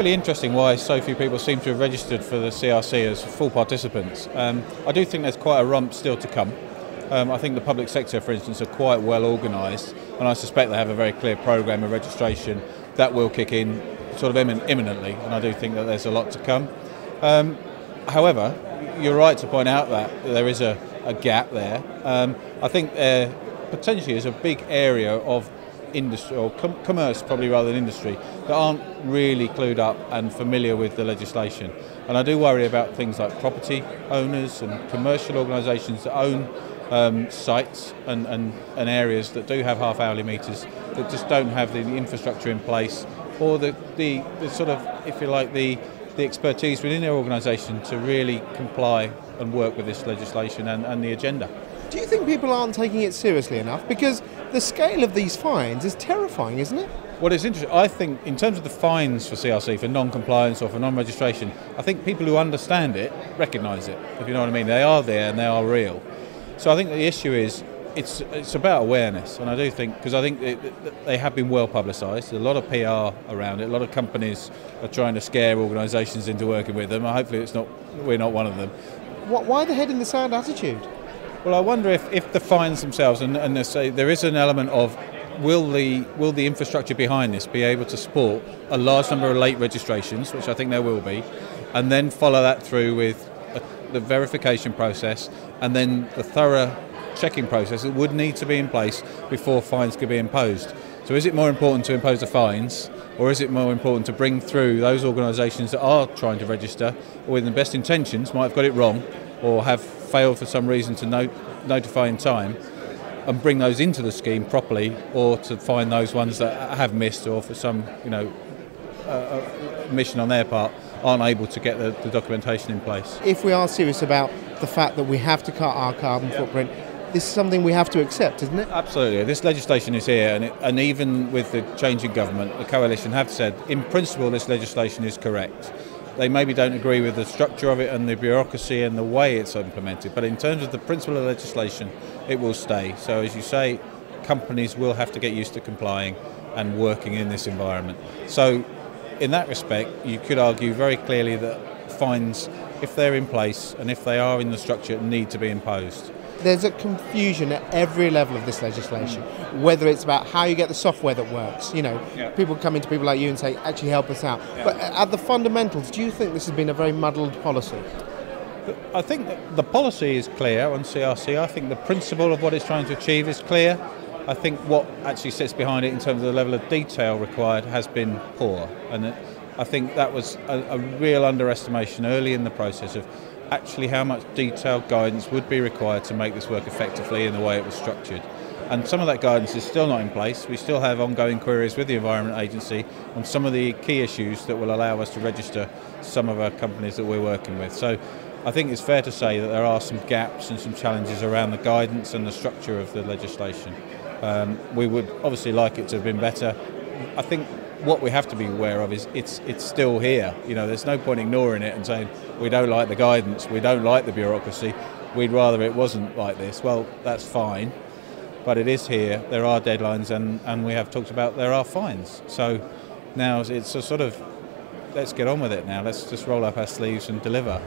really interesting why so few people seem to have registered for the CRC as full participants. I do think there's quite a rump still to come. I think the public sector, for instance, are quite well organised, and I suspect they have a very clear programme of registration that will kick in sort of imminently, and I do think that there's a lot to come. However, you're right to point out that there is a gap there. I think there potentially is a big area of industry, or commerce probably rather than industry, that aren't really clued up and familiar with the legislation. And I do worry about things like property owners and commercial organisations that own sites and areas that do have half-hourly meters that just don't have the infrastructure in place, or the sort of, if you like, the expertise within their organisation to really comply and work with this legislation and the agenda. Do you think people aren't taking it seriously enough? Because the scale of these fines is terrifying, isn't it? What is interesting, I think, in terms of the fines for CRC for non-compliance or for non-registration, I think people who understand it recognise it, if you know what I mean. They are there and they are real. So I think the issue is, it's about awareness, and I do think, because I think they have been well publicised, a lot of PR around it, a lot of companies are trying to scare organisations into working with them. Hopefully we're not one of them. Why the head in the sand attitude? Well, I wonder if the fines themselves, and they say there is an element of, will the infrastructure behind this be able to support a large number of late registrations, which I think there will be, and then follow that through with the verification process and then the thorough checking process that would need to be in place before fines could be imposed. So is it more important to impose the fines, or is it more important to bring through those organisations that are trying to register, or with the best intentions might have got it wrong or have failed for some reason to notify in time, and bring those into the scheme properly, or to find those ones that have missed, or for some mission on their part aren't able to get the documentation in place. If we are serious about the fact that we have to cut our carbon footprint, this is something we have to accept, isn't it? Absolutely. This legislation is here, and even with the change in government, the coalition have said, in principle, this legislation is correct. They maybe don't agree with the structure of it and the bureaucracy and the way it's implemented, but in terms of the principle of legislation, it will stay. So as you say, companies will have to get used to complying and working in this environment. So in that respect, you could argue very clearly that fines, if they're in place and if they are in the structure, need to be imposed. There's a confusion at every level of this legislation, whether it's about how you get the software that works. People come into people like you and say, actually help us out. Yeah. But at the fundamentals, do you think this has been a very muddled policy? I think that the policy is clear on CRC. I think the principle of what it's trying to achieve is clear. I think what actually sits behind it in terms of the level of detail required has been poor. And I think that was a real underestimation early in the process of actually how much detailed guidance would be required to make this work effectively in the way it was structured. And some of that guidance is still not in place. We still have ongoing queries with the Environment Agency on some of the key issues that will allow us to register some of our companies that we're working with. So I think it's fair to say that there are some gaps and some challenges around the guidance and the structure of the legislation. We would obviously like it to have been better. I think what we have to be aware of is it's still here. There's no point ignoring it and saying we don't like the guidance, we don't like the bureaucracy, we'd rather it wasn't like this. Well, that's fine, but it is here. There are deadlines, and we have talked about there are fines. So now it's a sort of, let's get on with it now. Let's just roll up our sleeves and deliver.